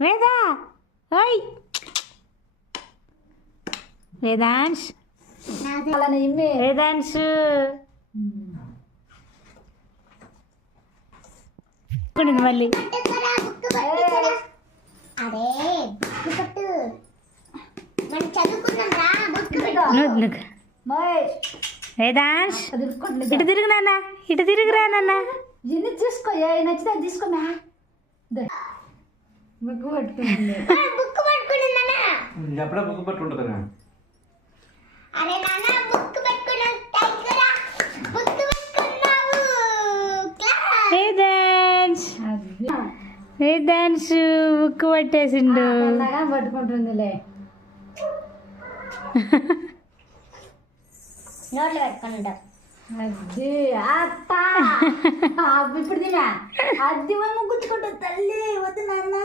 వేదా ఓయ్ వేదాంశ్ వేదాంశ్ మళ్ళీ వేదాంశ్ ఇటు తిరుగు నాన్న ఇటు తిరుగురా నాన్న ఎన్ని తీసుకో నచ్చితే తీసుకో మ్యా బుక్ పట్టుకుంటుంది ఎప్పుడా బుక్ పట్టుకుంటుందా వేదాంశ్ వేదాంశ్ బుక్ పట్టేసిండు పట్టుకుంటుందిలే నోట్లో పెట్టుకుంటాం అది అత్త ఇప్పుడు తినా అది గుచ్చుకుంటుంది తల్లి వద్దు నాన్న